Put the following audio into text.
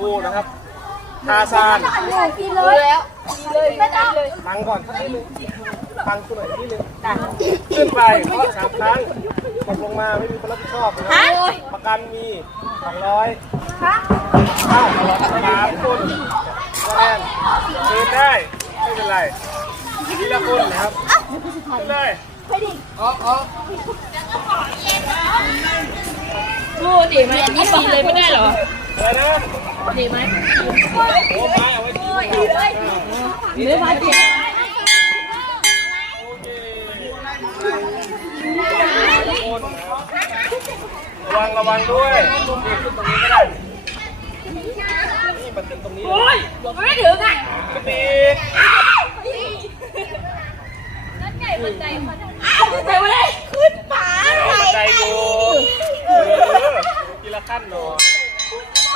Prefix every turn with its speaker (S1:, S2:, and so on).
S1: คู่นะครับทาซานดู
S2: แล้วดีเลย
S1: ไม่ต้องฟังก่อนฟังตัวหน่อยที่หนึ่งขึ้นไปก็สามครั้งตกลงมาไม่มีคนรับผิดชอบเนะประกันมีสองร้อยฮะสามคนกแรงเดินได้ ไม่เป็นไรที่ละคนนะครับขึ้นเลย ไปดิ อ๋อขอ
S3: เย็นนะดูดิ มันไม่
S4: ปัเลยไม่ได้หรอ
S1: ปเลย
S3: มาเลยมาเลยระว
S1: ังระวังด้วยนี่ตรงนี้ก็ได้นี่มันตรงนี้โ
S3: อ้ยมันไม่ถึงไง
S1: กระเบียด
S2: นั่นไงบันไดมัน
S3: อ้าวจะใส่มาเลย
S5: ขึ้นป่า
S1: ใส่ไปดูทีละขั้นหน่อย